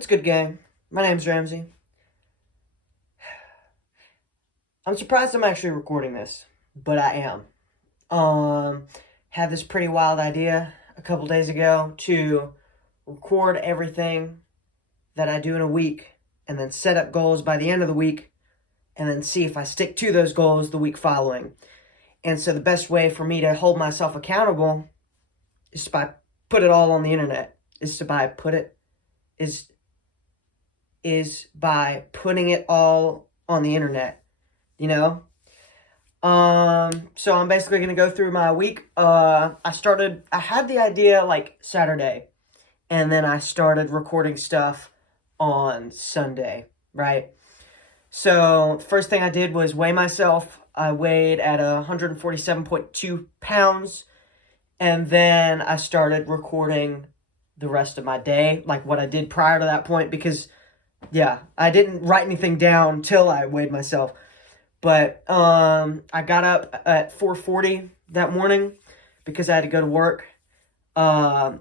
What's good, gang? My name's Ramsey. I'm surprised I'm actually recording this, but I am. Had this pretty wild idea a couple days ago to record everything that I do in a week and then set up goals by the end of the week and then see if I stick to those goals the week following. And so the best way for me to hold myself accountable is by put it all on the internet. Is by putting it all on the internet, you know? So I'm basically going to go through my week. I had the idea like Saturday, and then I started recording stuff on Sunday, right? So first thing I did was weigh myself. I weighed at 147.2 pounds, and then I started recording the rest of my day, like what I did prior to that point, because yeah, I didn't write anything down till I weighed myself. But I got up at 4:40 that morning because I had to go to work. I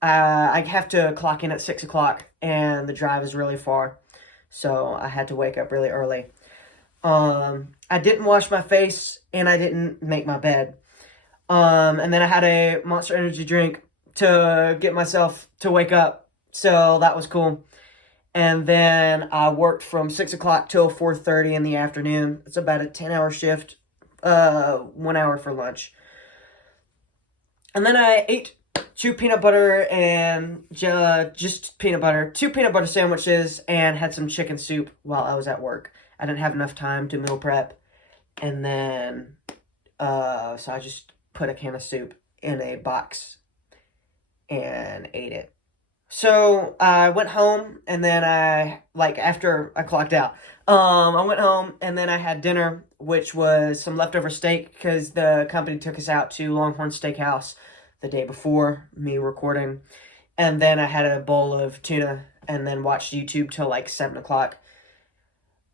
have to clock in at 6 o'clock, and the drive is really far, so I had to wake up really early. I didn't wash my face, and I didn't make my bed. And then I had a Monster Energy drink to get myself to wake up, so that was cool. And then I worked from 6 o'clock till 4:30 in the afternoon. It's about a 10-hour shift, 1 hour for lunch. And then I ate two peanut butter sandwiches, and had some chicken soup while I was at work. I didn't have enough time to meal prep. And then, so I just put a can of soup in a box and ate it. So I went home, and then after I clocked out, I went home, and then I had dinner, which was some leftover steak, because the company took us out to Longhorn Steakhouse the day before me recording. And then I had a bowl of tuna, and then watched YouTube till like 7 o'clock.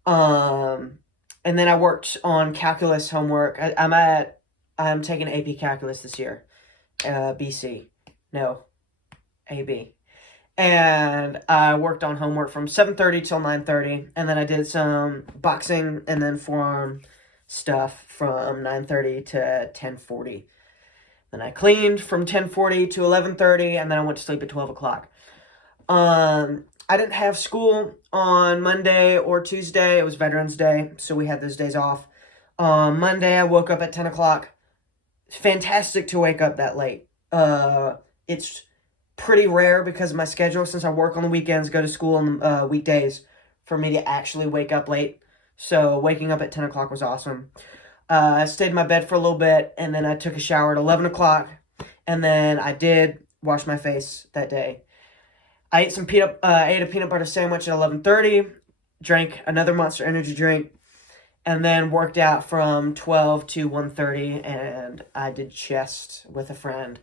And then I worked on calculus homework. I'm taking AP Calculus this year. BC. No. AB. And I worked on homework from 7:30 till 9:30, and then I did some boxing and then forearm stuff from 9:30 to 10:40. Then I cleaned from 10:40 to 11:30, and then I went to sleep at 12 o'clock. I didn't have school on Monday or Tuesday. It was Veterans Day, so we had those days off. Monday, I woke up at 10 o'clock. Fantastic to wake up that late. It's pretty rare because of my schedule, since I work on the weekends, go to school on weekdays, for me to actually wake up late. So waking up at 10 o'clock was awesome. I stayed in my bed for a little bit, and then I took a shower at 11 o'clock, and then I did wash my face that day. I ate a peanut butter sandwich at 11:30, drank another Monster Energy drink, and then worked out from 12 to 1:30, and I did chest with a friend.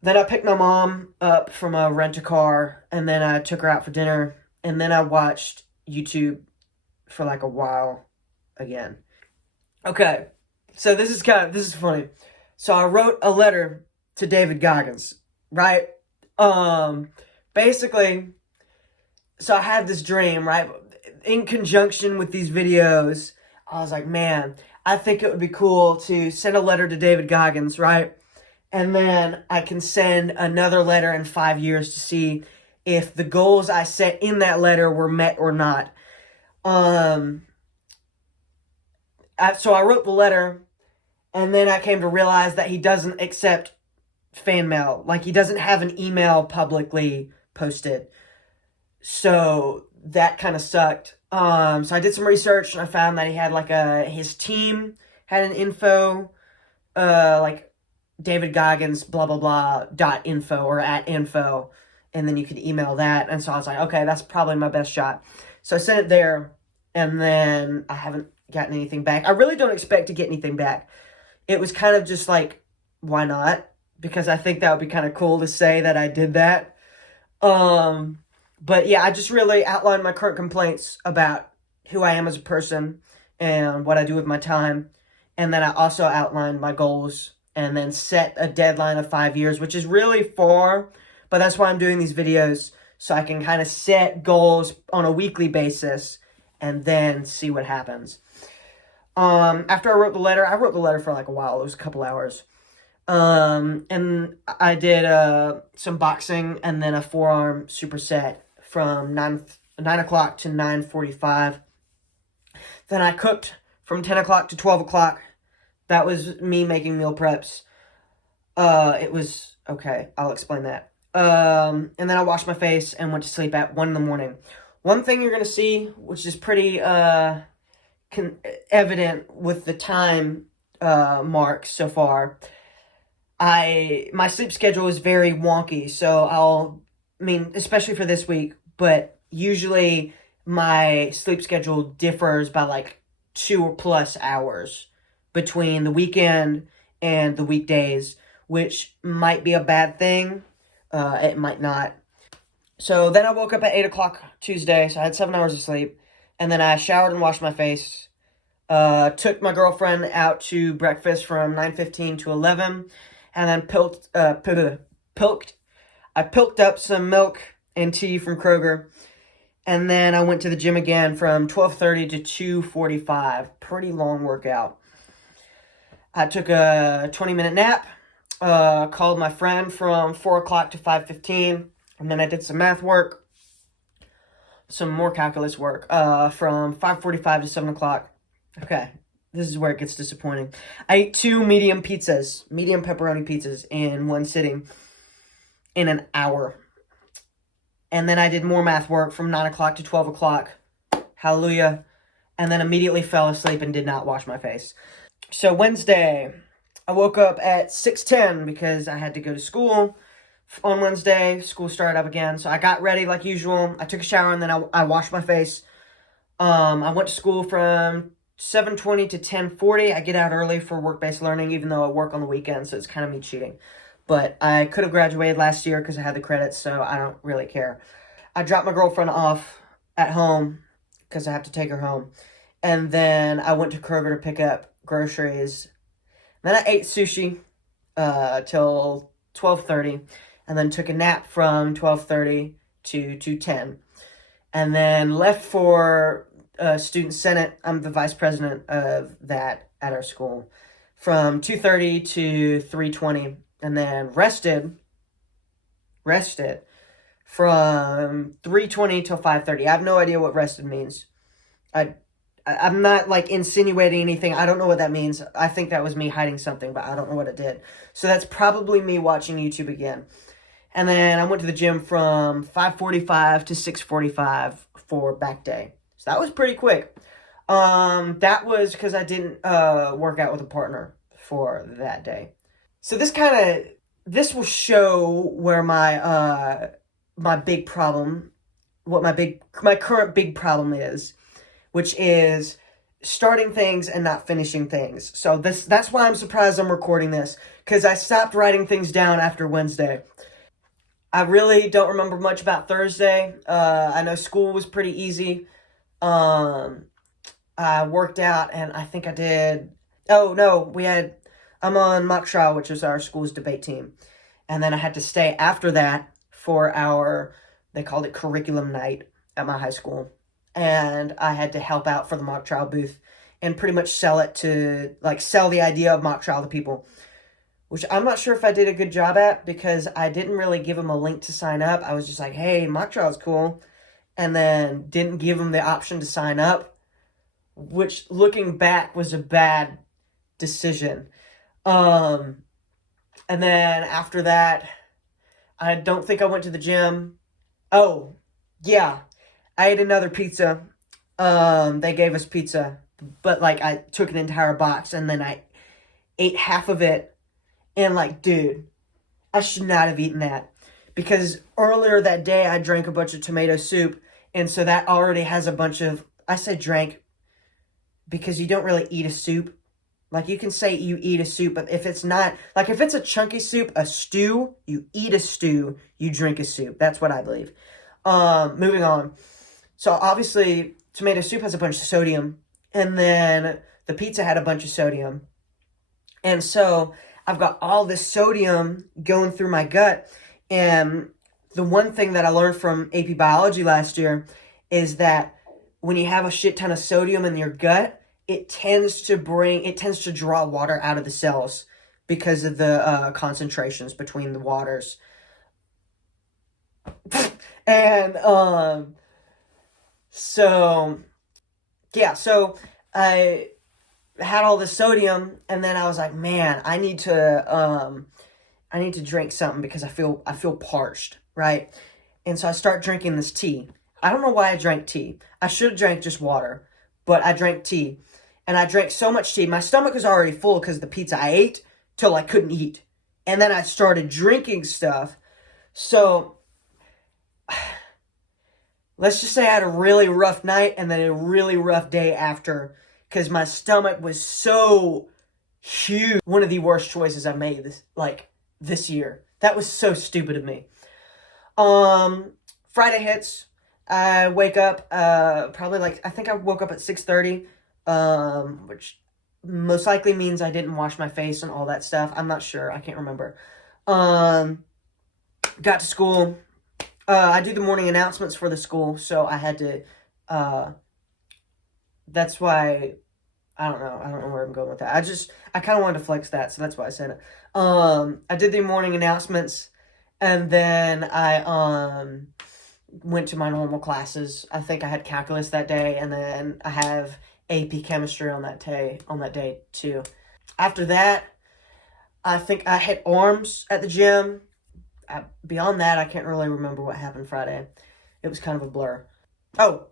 Then I picked my mom up from a rent-a-car, and then I took her out for dinner, and then I watched YouTube for like a while again. Okay, so this is funny. So I wrote a letter to David Goggins, right? Basically, so I had this dream, right? In conjunction with these videos, I was like, man, I think it would be cool to send a letter to David Goggins, right? And then I can send another letter in 5 years to see if the goals I set in that letter were met or not. So I wrote the letter, and then I came to realize that he doesn't accept fan mail. Like, he doesn't have an email publicly posted. So that kind of sucked. So I did some research, and I found that he had his team had an info, like David Goggins, blah, blah, blah, .info or @info, and then you could email that. And so I was like, okay, that's probably my best shot. So I sent it there, and then I haven't gotten anything back. I really don't expect to get anything back. It was kind of just like, why not? Because I think that would be kind of cool to say that I did that. But yeah, I just really outlined my current complaints about who I am as a person and what I do with my time. And then I also outlined my goals, and then set a deadline of 5 years, which is really far, but that's why I'm doing these videos, so I can kind of set goals on a weekly basis and then see what happens. After I wrote the letter for like a while. It was a couple hours. And I did some boxing and then a forearm superset from 9 o'clock to 9:45. Then I cooked from 10 o'clock to 12 o'clock. That was me making meal preps. It was, okay, I'll explain that. And then I washed my face and went to sleep at 1 in the morning. One thing you're going to see, which is pretty evident with the time marks so far, my sleep schedule is very wonky, so especially for this week, but usually my sleep schedule differs by like 2+ hours between the weekend and the weekdays, which might be a bad thing. It might not. So then I woke up at 8 o'clock Tuesday, so I had 7 hours of sleep, and then I showered and washed my face. Took my girlfriend out to breakfast from 9:15 to 11, and then I pilked up some milk and tea from Kroger, and then I went to the gym again from 12:30 to 2:45. Pretty long workout. I took a 20-minute nap, called my friend from 4 o'clock to 5:15, and then I did some math work, some more calculus work, from 5:45 to 7 o'clock. Okay, this is where it gets disappointing. I ate 2 medium pepperoni pizzas in one sitting in an hour. And then I did more math work from 9 o'clock to 12 o'clock. Hallelujah. And then immediately fell asleep and did not wash my face. So Wednesday, I woke up at 6:10 because I had to go to school. On Wednesday, school started up again. So I got ready like usual. I took a shower and then I washed my face. I went to school from 7:20 to 10:40. I get out early for work-based learning, even though I work on the weekends, so it's kind of me cheating. But I could have graduated last year because I had the credits, so I don't really care. I dropped my girlfriend off at home because I have to take her home. And then I went to Kroger to pick up groceries. Then I ate sushi till 12:30, and then took a nap from 12:30 to 2:10. And then left for Student Senate. I'm the vice president of that at our school, from 2:30 to 3:20, and then rested from 3:20 till 5:30. I have no idea what rested means. I'm not like insinuating anything. I don't know what that means. I think that was me hiding something, but I don't know what it did. So that's probably me watching YouTube again. And then I went to the gym from 5:45 to 6:45 for back day. So that was pretty quick. That was because I didn't work out with a partner for that day. So this will show where my big problem, what my current big problem is, which is starting things and not finishing things. So that's why I'm surprised I'm recording this, because I stopped writing things down after Wednesday. I really don't remember much about Thursday. I know school was pretty easy. I worked out, and I think I did... Oh, no, I'm on mock trial, which is our school's debate team. And then I had to stay after that for they called it curriculum night at my high school. And I had to help out for the mock trial booth and pretty much sell the idea of mock trial to people, which I'm not sure if I did a good job at, because I didn't really give them a link to sign up. I was just like, hey, mock trial is cool, and then didn't give them the option to sign up, which, looking back, was a bad decision. And then after that, I don't think I went to the gym. Oh, yeah, I ate another pizza. They gave us pizza, but I took an entire box, and then I ate half of it. And dude, I should not have eaten that, because earlier that day I drank a bunch of tomato soup, and so that already has a bunch of... I said drank because you don't really eat a soup. You can say you eat a soup, but if it's not... if it's a chunky soup, a stew, you eat a stew, you drink a soup. That's what I believe. Moving on. So, obviously, tomato soup has a bunch of sodium, and then the pizza had a bunch of sodium. And so I've got all this sodium going through my gut, and the one thing that I learned from AP Biology last year is that when you have a shit ton of sodium in your gut, it tends to draw water out of the cells because of the concentrations between the waters. And so yeah, so I had all the sodium, and then I was like, man, I need to drink something because I feel parched, right? And so I start drinking this tea. I don't know why I drank tea. I should have drank just water, but I drank tea. And I drank so much tea. My stomach was already full because of the pizza I ate till I couldn't eat. And then I started drinking stuff. So let's just say I had a really rough night and then a really rough day after because my stomach was so huge. One of the worst choices I made this year. That was so stupid of me. Friday hits. I wake up, probably I think I woke up at 6:30, which most likely means I didn't wash my face and all that stuff. I'm not sure. I can't remember. Got to school. I do the morning announcements for the school, so I had to, that's why, I don't know where I'm going with that. I kind of wanted to flex that, so that's why I said it. I did the morning announcements, and then I, went to my normal classes. I think I had calculus that day, and then I have AP chemistry on that day too. After that, I think I hit arms at the gym. Beyond that, I can't really remember what happened Friday. It was kind of a blur. Oh,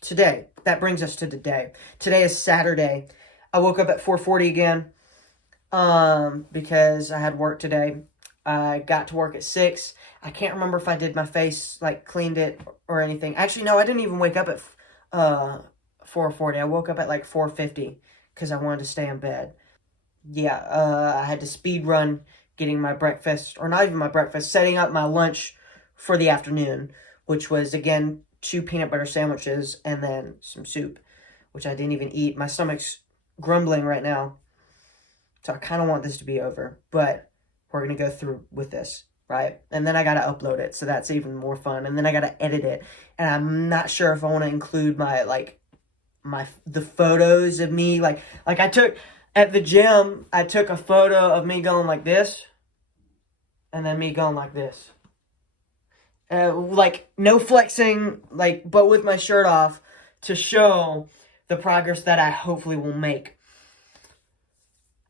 today. That brings us to today. Today is Saturday. I woke up at 4:40 again because I had work today. I got to work at 6. I can't remember if I did my face, cleaned it or anything. Actually, no, I didn't even wake up at 4:40. I woke up at 4:50 because I wanted to stay in bed. Yeah, I had to speed run getting my breakfast, or not even my breakfast, setting up my lunch for the afternoon, which was, again, 2 peanut butter sandwiches and then some soup, which I didn't even eat. My stomach's grumbling right now, so I kind of want this to be over, but we're going to go through with this, right? And then I got to upload it, so that's even more fun. And then I got to edit it, and I'm not sure if I want to include the photos of me, I took, at the gym, I took a photo of me going like this, and then me going like this. No flexing, but with my shirt off to show the progress that I hopefully will make.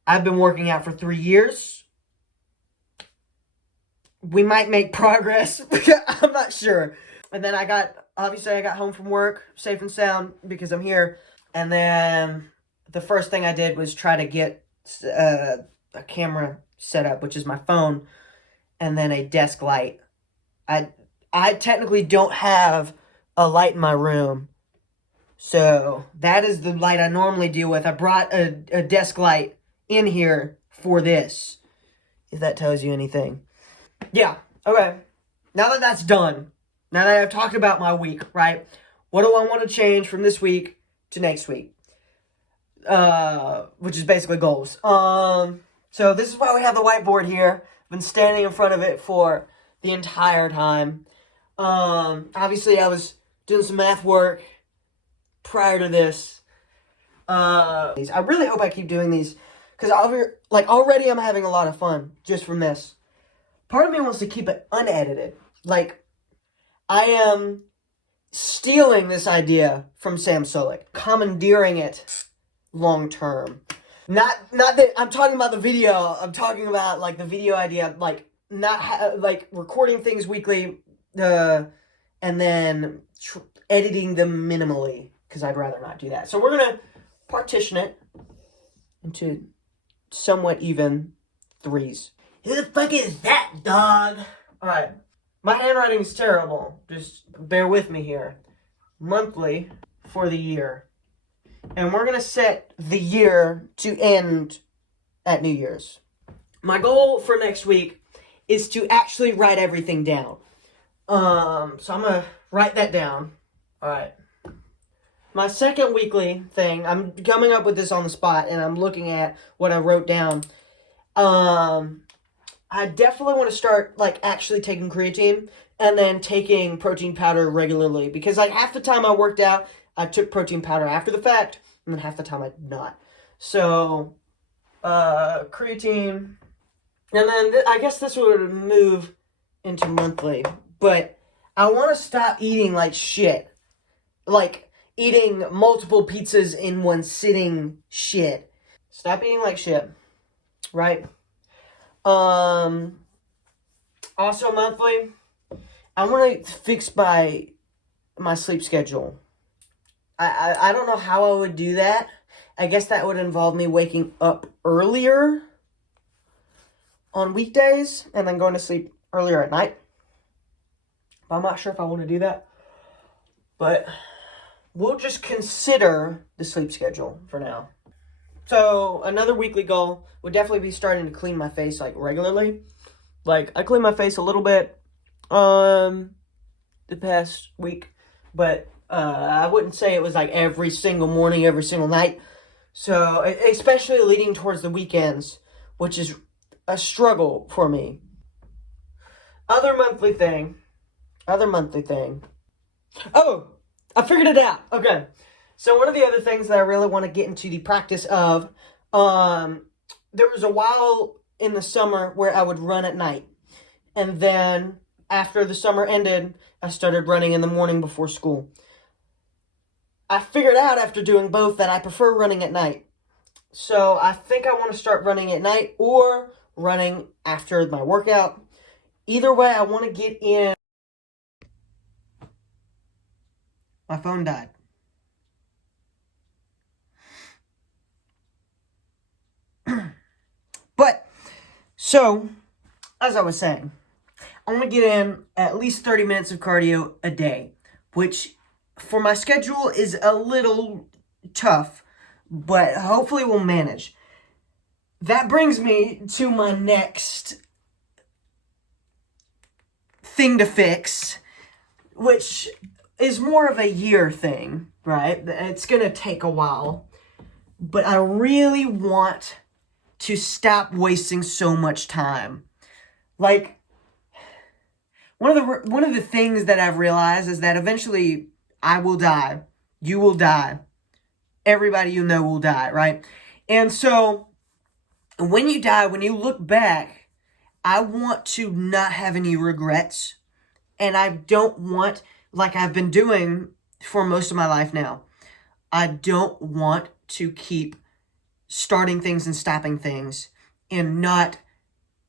I've been working out for 3 years. We might make progress. I'm not sure. And then I got home from work safe and sound because I'm here. And then the first thing I did was try to get a camera set up, which is my phone, and then a desk light. I technically don't have a light in my room, so that is the light I normally deal with. I brought a desk light in here for this, if that tells you anything. Yeah, okay. Now that that's done, now that I've talked about my week, right, what do I want to change from this week to next week? Which is basically goals. So this is why we have the whiteboard here. I've been standing in front of it for the entire time. Obviously I was doing some math work prior to this. I really hope I keep doing these, because already I'm having a lot of fun just from this. Part of me wants to keep it unedited. I am stealing this idea from Sam Sulek, commandeering it long term. Not that I'm talking about the video. I'm talking about the video idea, recording things weekly, and then editing them minimally, because I'd rather not do that. So we're gonna partition it into somewhat even threes. Who the fuck is that, dog? Alright. My handwriting is terrible. Just bear with me here. Monthly for the year. And we're going to set the year to end at New Year's. My goal for next week is to actually write everything down. So I'm going to write that down. Alright. My second weekly thing, I'm coming up with this on the spot, and I'm looking at what I wrote down. I definitely want to start like actually taking creatine and then taking protein powder regularly, because like half the time I worked out, I took protein powder after the fact, and then half the time I did not. So, creatine, and then I guess this would move into monthly, but I want to stop eating like shit. Like eating multiple pizzas in one sitting shit. Stop eating like shit, right? Also monthly, I want to fix my sleep schedule. I don't know how I would do that. I guess that would involve me waking up earlier on weekdays and then going to sleep earlier at night. But I'm not sure if I want to do that. But we'll just consider the sleep schedule for now. So another weekly goal would definitely be starting to clean my face like regularly. Like I clean my face a little bit the past week, but I wouldn't say it was like every single morning, every single night. So especially leading towards the weekends, which is a struggle for me. Other monthly thing. Oh, I figured it out. Okay. So one of the other things that I really want to get into the practice of, there was a while in the summer where I would run at night. And then after the summer ended, I started running in the morning before school. I figured out after doing both that I prefer running at night. So I think I want to start running at night or running after my workout. Either way, I want to get in. My phone died. But, so, as I was saying, I want to get in at least 30 minutes of cardio a day, which for my schedule is a little tough, but hopefully we'll manage. That brings me to my next thing to fix, which is more of a year thing, right? It's going to take a while, but I really want to stop wasting so much time. Like, one of the things that I've realized is that eventually I will die. You will die. Everybody you know will die, right? And so when you die, when you look back, I want to not have any regrets. And I don't want, like I've been doing for most of my life now, I don't want to keep starting things and stopping things and not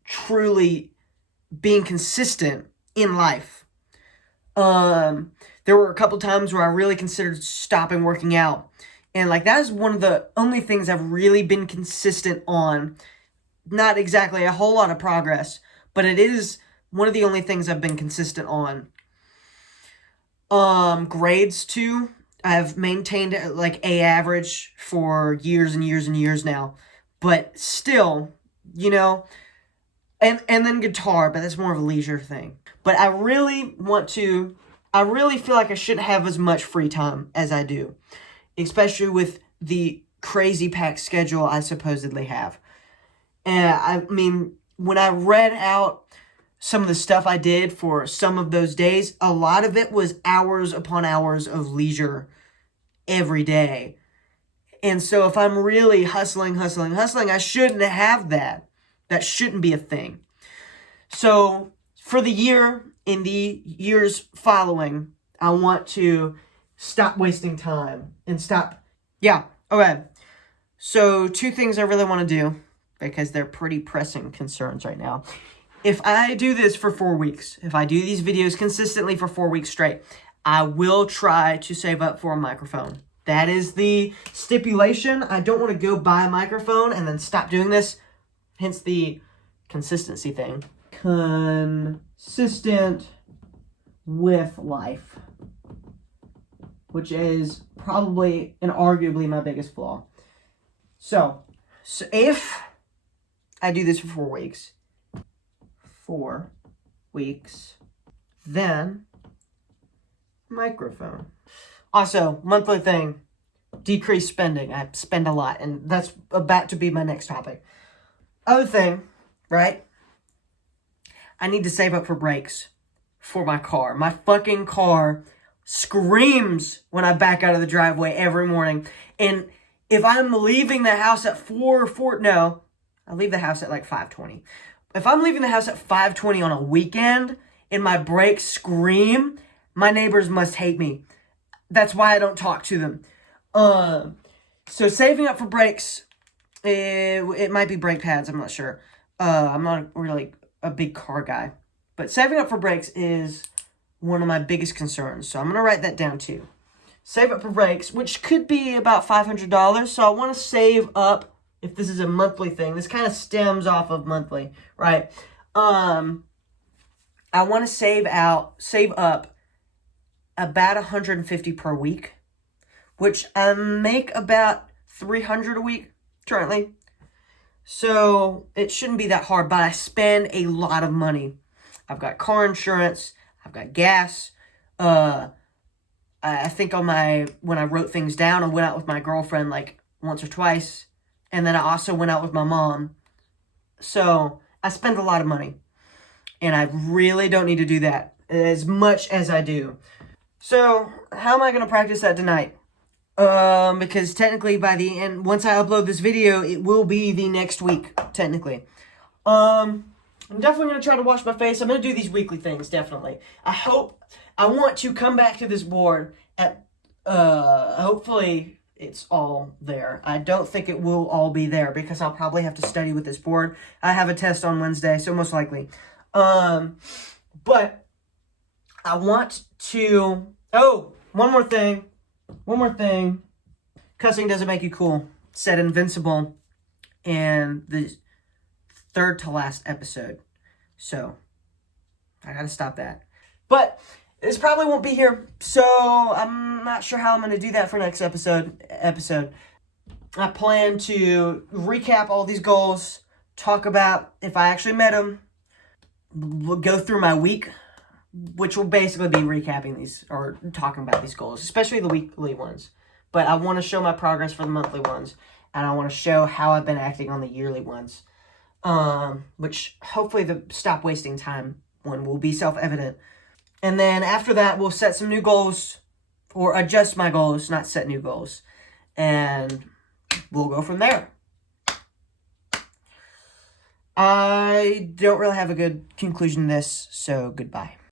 truly being consistent in life. There were a couple times where I really considered stopping working out. And like that is one of the only things I've really been consistent on. Not exactly a whole lot of progress, but it is one of the only things I've been consistent on. Grades too. I've maintained like A average for years and years and years now. But still, you know, and then guitar, but that's more of a leisure thing. But I really feel like I shouldn't have as much free time as I do, especially with the crazy packed schedule I supposedly have. And I mean, when I read out some of the stuff I did for some of those days, a lot of it was hours upon hours of leisure every day. And so if I'm really hustling, I shouldn't have that. That shouldn't be a thing. So for the year, in the years following, I want to stop wasting time and stop. Yeah, okay. So 2 things I really want to do, because they're pretty pressing concerns right now. If I do this for 4 weeks, if I do these videos consistently for 4 weeks straight, I will try to save up for a microphone. That is the stipulation. I don't want to go buy a microphone and then stop doing this. Hence the consistency thing. Consistent with life, which is probably and arguably my biggest flaw. So if I do this for 4 weeks, then microphone. Also, monthly thing, decrease spending. I spend a lot, and that's about to be my next topic. Other thing, right? I need to save up for brakes for my car. My fucking car screams when I back out of the driveway every morning. And if I'm leaving the house at no, I leave the house at like 5:20. If I'm leaving the house at 5:20 on a weekend and my brakes scream, my neighbors must hate me. That's why I don't talk to them. So saving up for brakes, it might be brake pads, I'm not sure. I'm not really a big car guy. But saving up for brakes is one of my biggest concerns. So I'm going to write that down too. Save up for brakes, which could be about $500. So I want to save up, if this is a monthly thing. This kind of stems off of monthly, right? I want to save up about $150 per week, which I make about $300 a week currently. So it shouldn't be that hard, but I spend a lot of money. I've got car insurance, I've got gas. I think when I wrote things down, I went out with my girlfriend like once or twice, and then I also went out with my mom. So I spend a lot of money, and I really don't need to do that as much as I do. So how am I going to practice that tonight? Because technically by the end, once I upload this video, it will be the next week, technically. I'm definitely going to try to wash my face. I'm going to do these weekly things, definitely. I want to come back to this board at, hopefully it's all there. I don't think it will all be there because I'll probably have to study with this board. I have a test on Wednesday, so most likely. But I want to, one more thing. Cussing doesn't make you cool. Said Invincible in the third to last episode. So, I gotta stop that. But, this probably won't be here, so I'm not sure how I'm gonna do that for next episode. I plan to recap all these goals, talk about if I actually met them, go through my week, which will basically be recapping these, or talking about these goals, especially the weekly ones. But I want to show my progress for the monthly ones, and I want to show how I've been acting on the yearly ones. Which, hopefully the stop wasting time one will be self-evident. And then after that, we'll set some new goals, or adjust my goals, not set new goals. And we'll go from there. I don't really have a good conclusion to this, so goodbye.